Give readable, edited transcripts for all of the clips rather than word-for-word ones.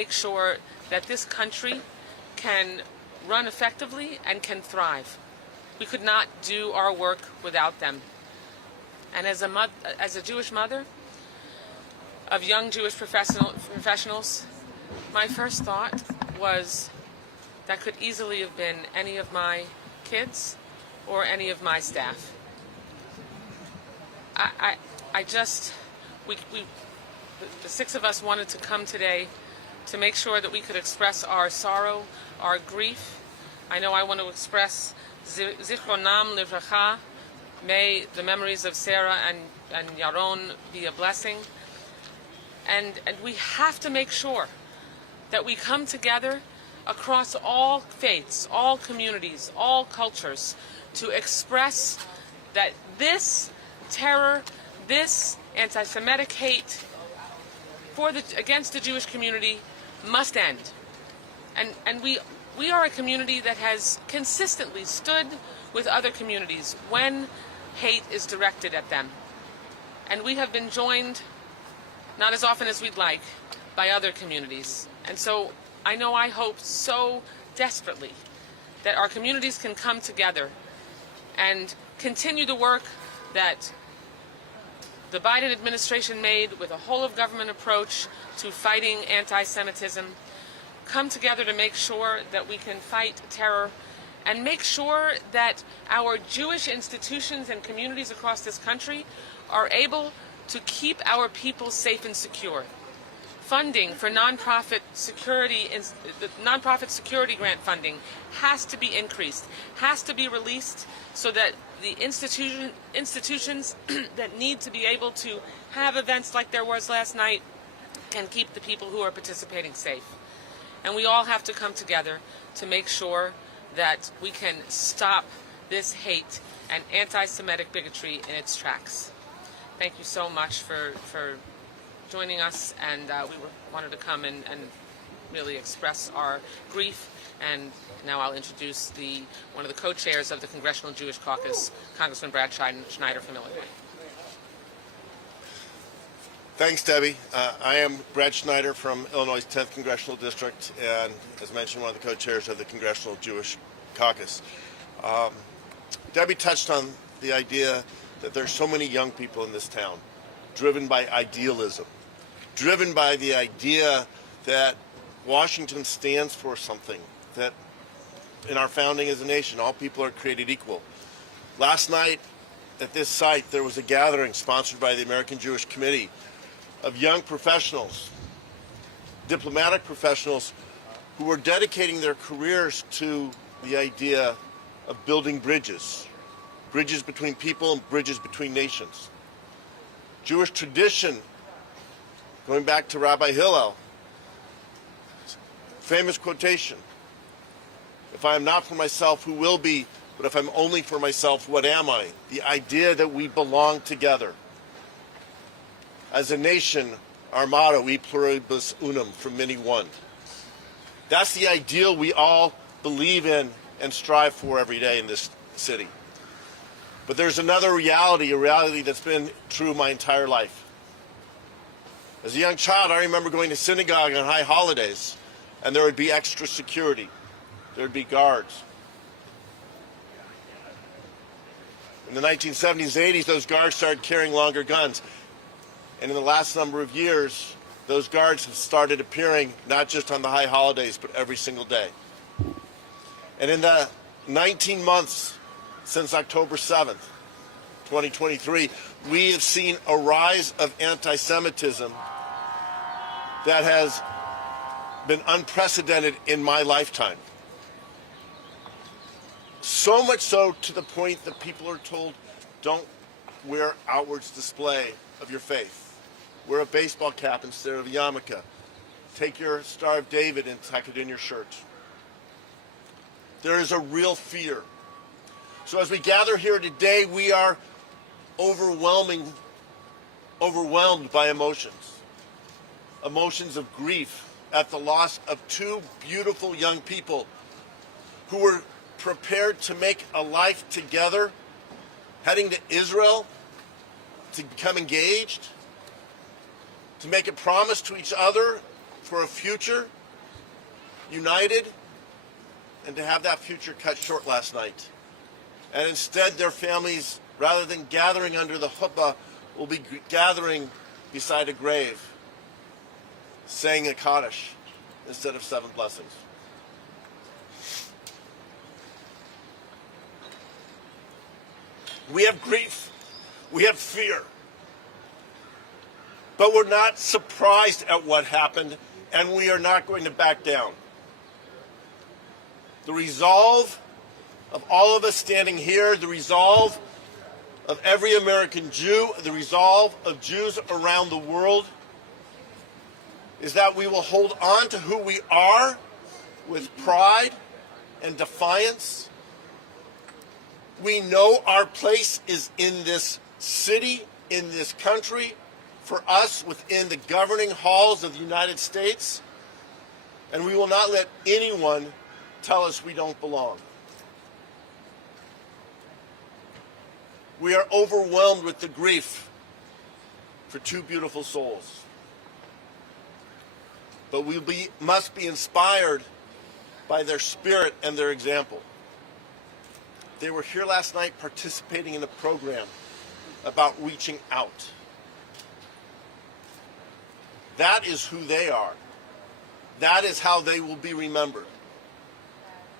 make sure that this country can run effectively and can thrive. We could not do our work without them. And as a Jewish mother of young Jewish professionals, my first thought was that could easily have been any of my kids or any of my staff. The six of us wanted to come today to make sure that we could express our sorrow, our grief. I know I want to express Zichronam Livracha. May the memories of Sarah and Yaron be a blessing. And we have to make sure that we come together across all faiths, all communities, all cultures, to express that this terror, this anti-Semitic hate against the Jewish community must end. And we are a community that has consistently stood with other communities when hate is directed at them. And we have been joined, not as often as we'd like, by other communities. And so I hope so desperately that our communities can come together and continue the work that the Biden administration made with a whole-of-government approach to fighting anti-Semitism, come together to make sure that we can fight terror and make sure that our Jewish institutions and communities across this country are able to keep our people safe and secure. Funding for nonprofit security grant funding has to be increased, has to be released so that the institutions that need to be able to have events like there was last night can keep the people who are participating safe. And we all have to come together to make sure that we can stop this hate and anti-Semitic bigotry in its tracks. Thank you so much for joining us, and we wanted to come and really express our grief. And now I'll introduce one of the co-chairs of the Congressional Jewish Caucus, Congressman Brad Schneider from Illinois. Thanks, Debbie. I am Brad Schneider from Illinois' 10th Congressional District, and as mentioned, one of the co-chairs of the Congressional Jewish Caucus. Debbie touched on the idea that there's so many young people in this town, driven by idealism, driven by the idea that Washington stands for something, that in our founding as a nation, all people are created equal. Last night at this site, there was a gathering sponsored by the American Jewish Committee of young professionals, diplomatic professionals, who were dedicating their careers to the idea of building bridges between people and bridges between nations. Jewish tradition, going back to Rabbi Hillel, famous quotation, "If I am not for myself, who will be? But if I'm only for myself, what am I?" The idea that we belong together. As a nation, our motto, E pluribus unum, from many one. That's the ideal we all believe in and strive for every day in this city. But there's another reality, a reality that's been true my entire life. As a young child, I remember going to synagogue on high holidays, and there would be extra security. There would be guards. In the 1970s and 80s, those guards started carrying longer guns. And in the last number of years, those guards have started appearing not just on the high holidays, but every single day. And in the 19 months since October 7th, 2023, we have seen a rise of anti-Semitism that has been unprecedented in my lifetime. So much so to the point that people are told, don't wear outwards display of your faith. Wear a baseball cap instead of a yarmulke. Take your Star of David and tuck it in your shirt. There is a real fear. So as we gather here today, we are overwhelmed by emotions. Emotions of grief at the loss of two beautiful young people who were prepared to make a life together, heading to Israel to become engaged, to make a promise to each other for a future united, and to have that future cut short last night. And instead, their families, rather than gathering under the chuppah, will be gathering beside a grave, saying a Kaddish instead of 7 blessings. We have grief, we have fear, but we're not surprised at what happened, and we are not going to back down. The resolve of all of us standing here, the resolve of every American Jew, the resolve of Jews around the world, is that we will hold on to who we are with pride and defiance. We know our place is in this city, in this country, for us within the governing halls of the United States, and we will not let anyone tell us we don't belong. We are overwhelmed with the grief for 2 beautiful souls. But we must be inspired by their spirit and their example. They were here last night participating in a program about reaching out. That is who they are. That is how they will be remembered.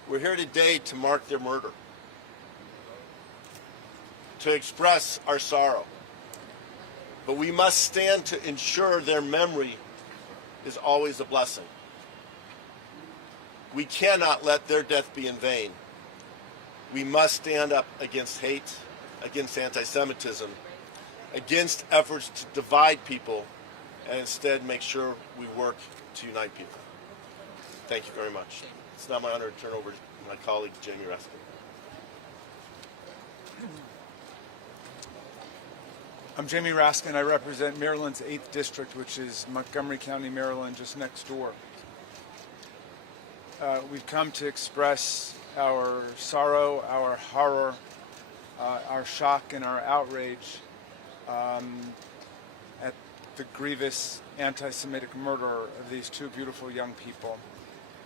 We're here today to mark their murder, to express our sorrow. But we must stand to ensure their memory is always a blessing. We cannot let their death be in vain. We must stand up against hate, against anti-Semitism, against efforts to divide people, and instead make sure we work to unite people. Thank you very much. It's now my honor to turn over to my colleague, Jamie Raskin. I'm Jamie Raskin. I represent Maryland's 8th District, which is Montgomery County, Maryland, just next door. We've come to express our sorrow, our horror, our shock, and our outrage at the grievous anti-Semitic murder of these 2 beautiful young people.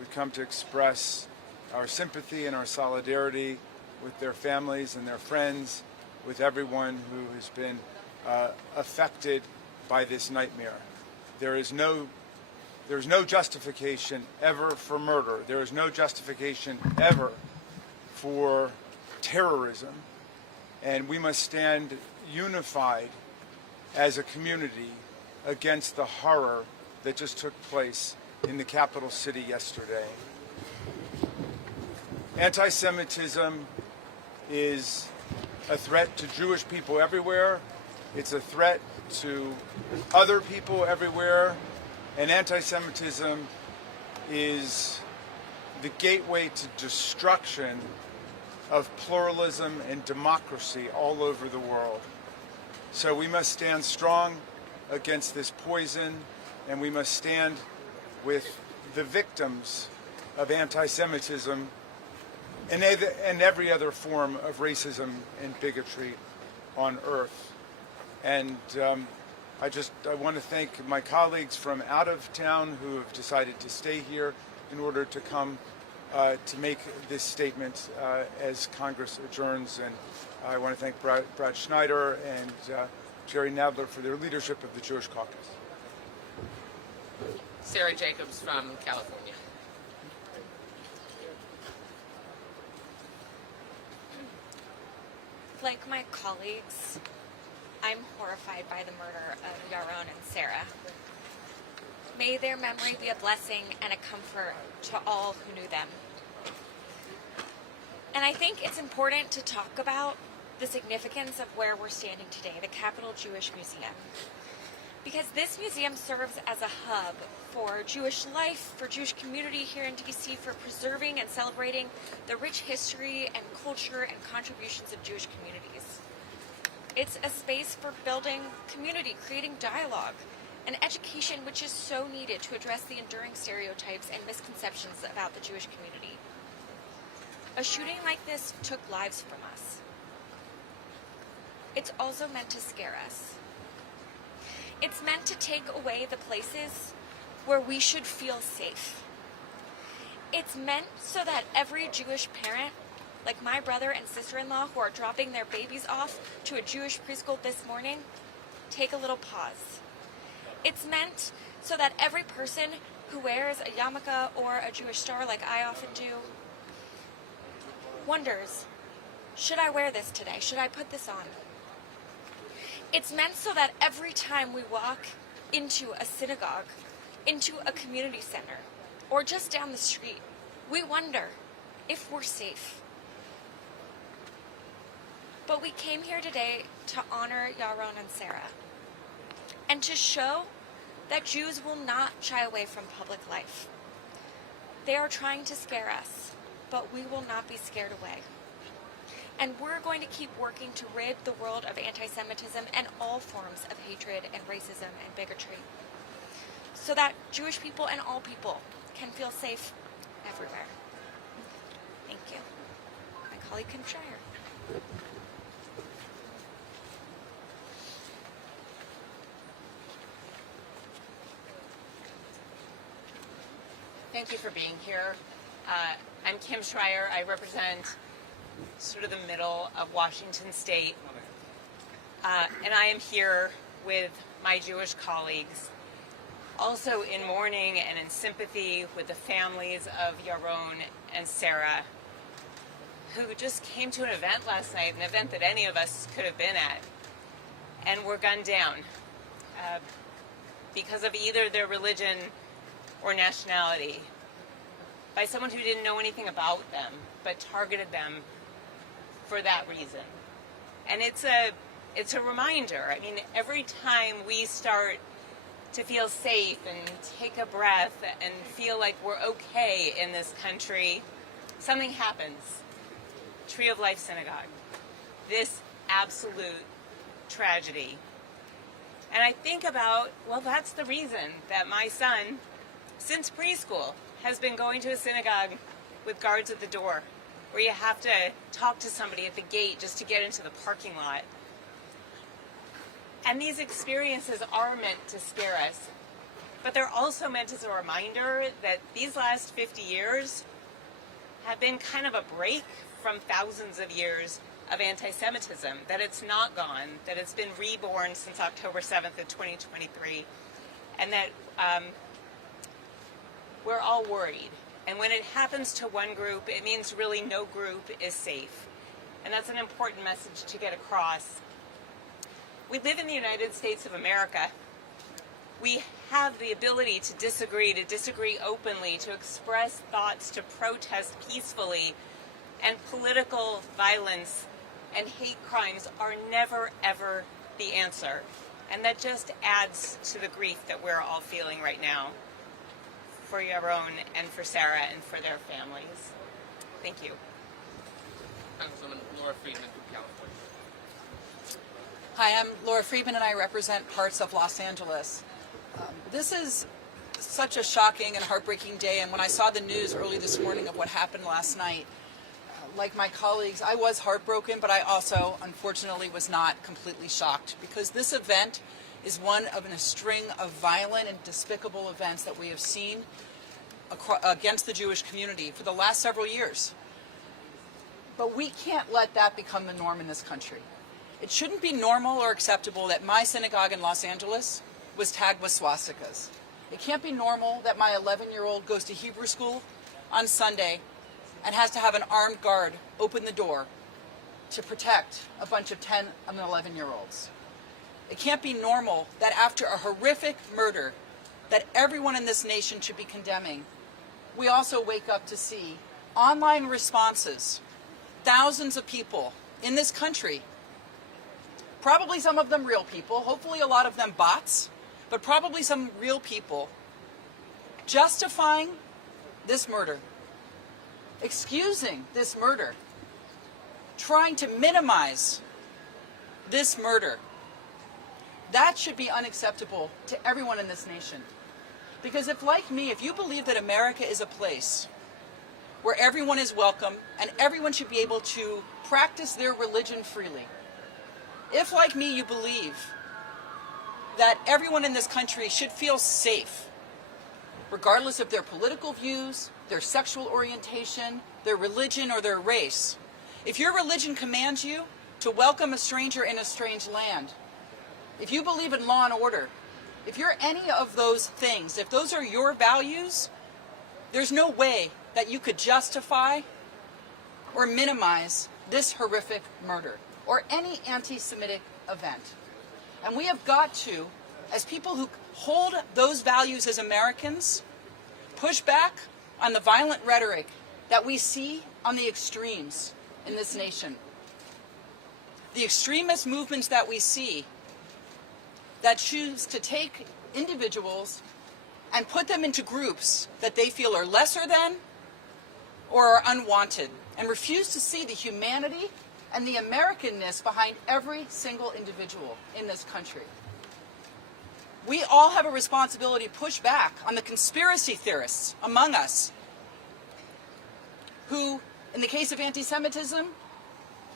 We've come to express our sympathy and our solidarity with their families and their friends, with everyone who has been affected by this nightmare. There is no justification ever for murder. There is no justification ever for terrorism. And we must stand unified as a community against the horror that just took place in the capital city yesterday. Anti-Semitism is a threat to Jewish people everywhere. It's a threat to other people everywhere. And anti-Semitism is the gateway to destruction of pluralism and democracy all over the world. So we must stand strong against this poison, and we must stand with the victims of anti-Semitism and every other form of racism and bigotry on earth. And I want to thank my colleagues from out of town who have decided to stay here in order to come to make this statement as Congress adjourns. And I want to thank Brad Schneider and Jerry Nadler for their leadership of the Jewish Caucus. Sarah Jacobs from California. Like my colleagues, I'm horrified by the murder of Yaron and Sarah. May their memory be a blessing and a comfort to all who knew them. And I think it's important to talk about the significance of where we're standing today, the Capitol Jewish Museum. Because this museum serves as a hub for Jewish life, for Jewish community here in DC, for preserving and celebrating the rich history and culture and contributions of Jewish communities. It's a space for building community, creating dialogue, and education which is so needed to address the enduring stereotypes and misconceptions about the Jewish community. A shooting like this took lives from us. It's also meant to scare us. It's meant to take away the places where we should feel safe. It's meant so that every Jewish parent, like my brother and sister-in-law who are dropping their babies off to a Jewish preschool this morning, take a little pause. It's meant so that every person who wears a yarmulke or a Jewish star like I often do wonders, should I wear this today? Should I put this on? It's meant so that every time we walk into a synagogue, into a community center, or just down the street, we wonder if we're safe. But we came here today to honor Yaron and Sarah, and to show that Jews will not shy away from public life. They are trying to scare us, but we will not be scared away. And we're going to keep working to rid the world of anti-Semitism and all forms of hatred and racism and bigotry, so that Jewish people and all people can feel safe everywhere. Thank you. My colleague Kim Schreier. Thank you for being here. I'm Kim Schreier. I represent sort of the middle of Washington State. And I am here with my Jewish colleagues, also in mourning and in sympathy with the families of Yaron and Sarah, who just came to an event last night, an event that any of us could have been at, and were gunned down because of either their religion or nationality, by someone who didn't know anything about them, but targeted them for that reason. And it's a reminder. I mean, every time we start to feel safe and take a breath and feel like we're okay in this country, something happens. Tree of Life Synagogue. This absolute tragedy. And I think about, well, that's the reason that my son, since preschool, has been going to a synagogue with guards at the door, where you have to talk to somebody at the gate just to get into the parking lot. And these experiences are meant to scare us, but they're also meant as a reminder that these last 50 years have been kind of a break from thousands of years of anti-Semitism, that it's not gone, that it's been reborn since October 7th of 2023, and that we're all worried. And when it happens to one group, it means really no group is safe. And that's an important message to get across. We live in the United States of America. We have the ability to disagree openly, to express thoughts, to protest peacefully. And political violence and hate crimes are never, ever the answer. And that just adds to the grief that we're all feeling right now for Yaron and for Sarah and for their families. Thank you. Councilwoman Laura Friedman from California. Hi, I'm Laura Friedman and I represent parts of Los Angeles. This is such a shocking and heartbreaking day, and when I saw the news early this morning of what happened last night, like my colleagues, I was heartbroken, but I also, unfortunately, was not completely shocked, because this event is one of a string of violent and despicable events that we have seen against the Jewish community for the last several years. But we can't let that become the norm in this country. It shouldn't be normal or acceptable that my synagogue in Los Angeles was tagged with swastikas. It can't be normal that my 11-year-old goes to Hebrew school on Sunday and has to have an armed guard open the door to protect a bunch of 10 and 11-year-olds. It can't be normal that after a horrific murder that everyone in this nation should be condemning, we also wake up to see online responses, thousands of people in this country, probably some of them real people, hopefully a lot of them bots, but probably some real people, justifying this murder, excusing this murder, trying to minimize this murder. That should be unacceptable to everyone in this nation. Because if, like me, if you believe that America is a place where everyone is welcome and everyone should be able to practice their religion freely, if, like me, you believe that everyone in this country should feel safe regardless of their political views, their sexual orientation, their religion, or their race. If your religion commands you to welcome a stranger in a strange land, if you believe in law and order, if you're any of those things, if those are your values, there's no way that you could justify or minimize this horrific murder or any anti-Semitic event. And we have got to, as people who hold those values as Americans, push back on the violent rhetoric that we see on the extremes in this nation. The extremist movements that we see that choose to take individuals and put them into groups that they feel are lesser than or are unwanted, and refuse to see the humanity and the Americanness behind every single individual in this country. We all have a responsibility to push back on the conspiracy theorists among us who, in the case of anti-Semitism,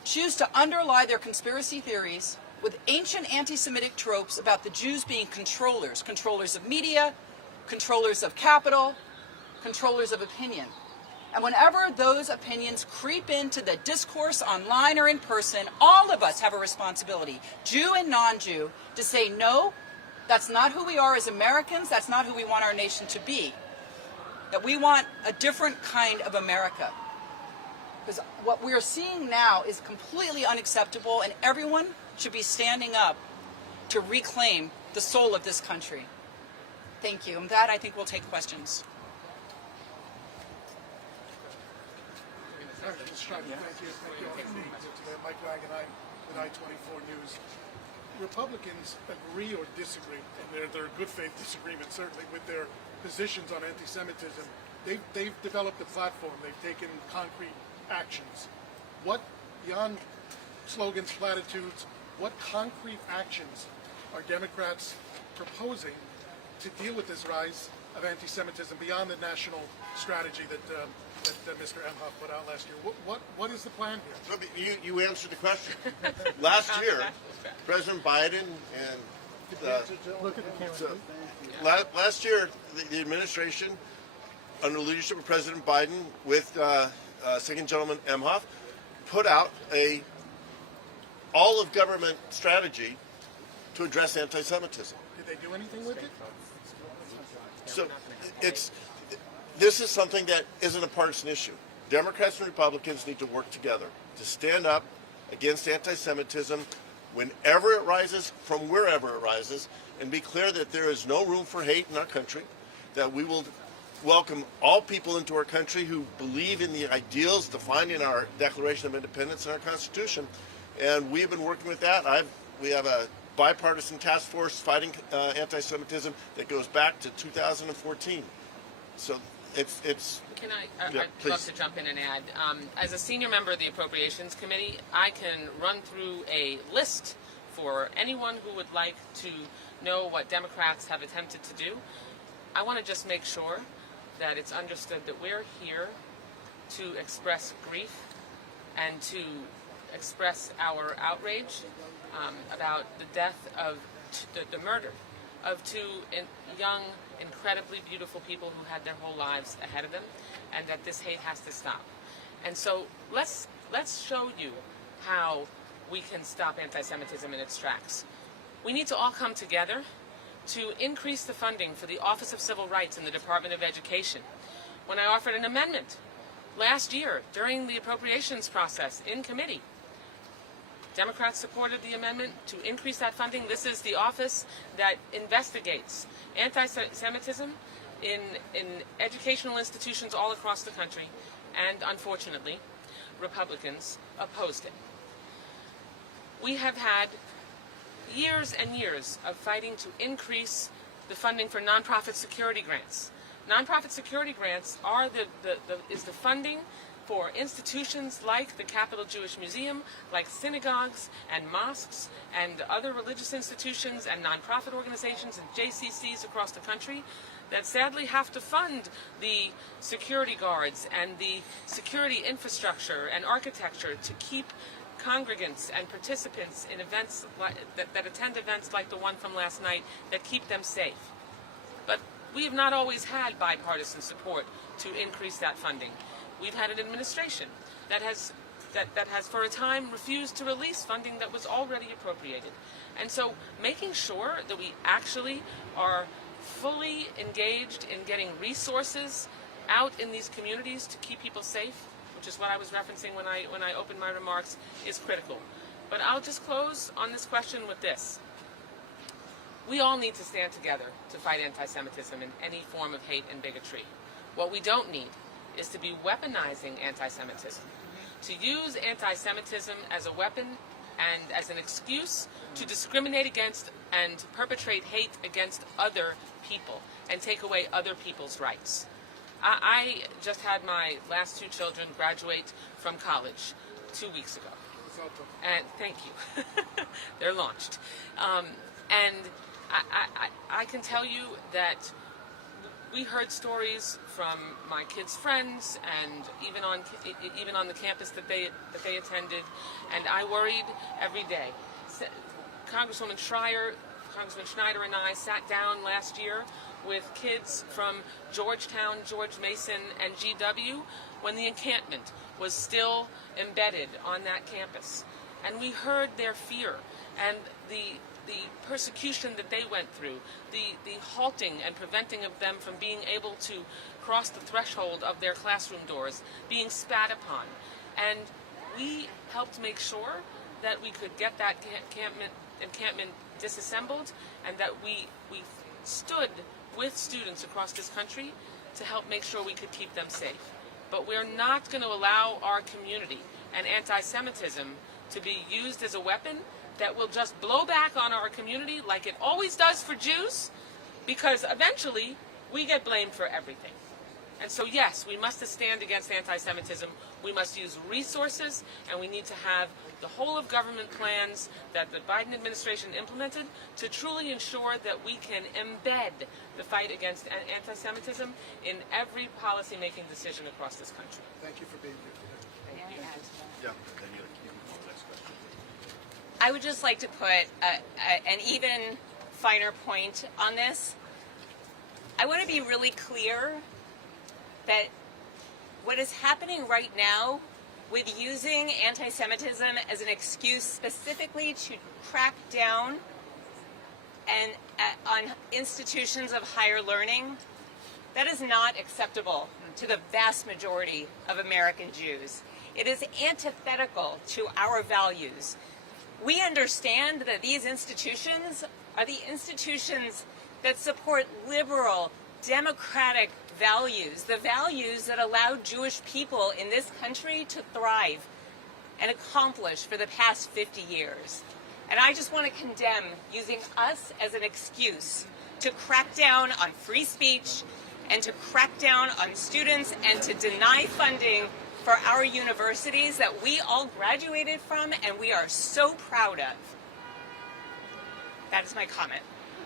choose to underlie their conspiracy theories with ancient anti-Semitic tropes about the Jews being controllers of media, controllers of capital, controllers of opinion. And whenever those opinions creep into the discourse online or in person, all of us have a responsibility, Jew and non-Jew, to say, no, that's not who we are as Americans, that's not who we want our nation to be. That we want a different kind of America. Because what we're seeing now is completely unacceptable, and everyone should be standing up to reclaim the soul of this country. Thank you. And with that, I think we'll take questions. Thank you. Mike Wagon, I'm with I-24 News. Republicans agree or disagree, and they're good faith disagreements certainly, with their positions on anti-Semitism. They've developed a platform. They've taken concrete actions. What, beyond slogans, platitudes, what concrete actions are Democrats proposing to deal with this rise of anti-Semitism beyond the national strategy that Mr. Emhoff put out last year? What is the plan here? You answered the question. Last year, President Biden and Look at the camera. last year, the administration, under the leadership of President Biden, with Second Gentleman Emhoff, put out a all-of-government strategy to address anti-Semitism. Did they do anything with it? So this is something that isn't a partisan issue. Democrats and Republicans need to work together to stand up against anti-Semitism whenever it rises, from wherever it rises, and be clear that there is no room for hate in our country, that we will welcome all people into our country who believe in the ideals defined in our Declaration of Independence and our Constitution. And we've been working with that. We have a bipartisan task force fighting anti-Semitism that goes back to 2014. So it's. Can Yeah, I'd love to jump in and add. As a senior member of the Appropriations Committee, I can run through a list for anyone who would like to know what Democrats have attempted to do. I want to just make sure that it's understood that we're here to express grief and to express our outrage about the death of the murder of two young, incredibly beautiful people who had their whole lives ahead of them, and that this hate has to stop. And so let's show you how we can stop anti-Semitism in its tracks. We need to all come together to increase the funding for the Office of Civil Rights in the Department of Education. When I offered an amendment last year during the appropriations process in committee, Democrats supported the amendment to increase that funding. This is the office that investigates anti-Semitism in educational institutions all across the country, and unfortunately, Republicans opposed it. We have had years and years of fighting to increase the funding for nonprofit security grants. Nonprofit security grants are is the funding for institutions like the Capital Jewish Museum, like synagogues and mosques and other religious institutions and nonprofit organizations and JCCs across the country that sadly have to fund the security guards and the security infrastructure and architecture to keep congregants and participants in events that attend events like the one from last night, that keep them safe. But we have not always had bipartisan support to increase that funding. We've had an administration that has for a time refused to release funding that was already appropriated. And so making sure that we actually are fully engaged in getting resources out in these communities to keep people safe, which is what I was referencing when I opened my remarks, is critical. But I'll just close on this question with this. We all need to stand together to fight anti-Semitism and any form of hate and bigotry. What we don't need is to be weaponizing anti-Semitism, to use anti-Semitism as a weapon and as an excuse to discriminate against and perpetrate hate against other people and take away other people's rights. I just had my last 2 children graduate from college 2 weeks ago. And thank you. They're launched. And I can tell you that we heard stories from my kids' friends and even on the campus that they attended, and I worried every day. Congressman Schneider and I sat down last year with kids from Georgetown, George Mason, and GW when the encampment was still embedded on that campus. And we heard their fear and the persecution that they went through, the halting and preventing of them from being able to cross the threshold of their classroom doors, being spat upon. And we helped make sure that we could get that encampment disassembled, and that we stood with students across this country to help make sure we could keep them safe. But we're not going to allow our community and anti-Semitism to be used as a weapon that will just blow back on our community like it always does for Jews, because eventually we get blamed for everything. And so yes, we must stand against anti-Semitism. We must use resources, and we need to have the whole of government plans that the Biden administration implemented to truly ensure that we can embed the fight against anti-Semitism in every policy-making decision across this country. Thank you for being here today. Yeah. I would just like to put an even finer point on this. I want to be really clear that what is happening right now with using anti-Semitism as an excuse specifically to crack down on institutions of higher learning, that is not acceptable to the vast majority of American Jews. It is antithetical to our values. We understand that these institutions are the institutions that support liberal, democratic values, the values that allow Jewish people in this country to thrive and accomplish for the past 50 years. And I just want to condemn using us as an excuse to crack down on free speech and to crack down on students and to deny funding for our universities that we all graduated from and we are so proud of. That is my comment.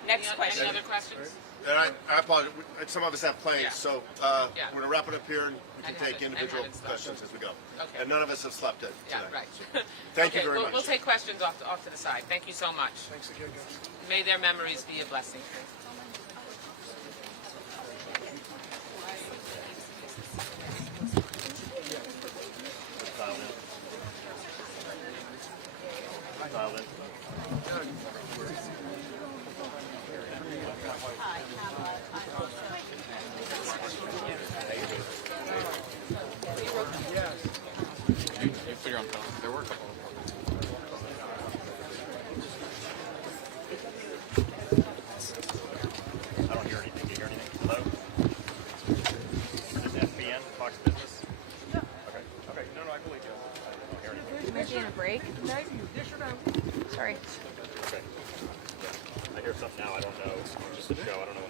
Next question. Any other questions? And I apologize. Some of us have planes, Yeah. so Yeah. we're going to wrap it up here, and we can And take have it individual stopped. questions as we go. Okay. And none of us have slept it Yeah, today. right. So, thank Okay, you very much. We'll take questions off to the side. Thank you so much. Thanks again, guys. May their memories be a blessing. There were a couple of I don't hear anything. Do you hear anything? Hello? Is this FBN, Fox Business? Yeah. Okay. Okay. No, I believe you. I don't hear anything. Might be in a break. Sorry. Okay. I hear stuff now. I don't know. It's just a show. I don't know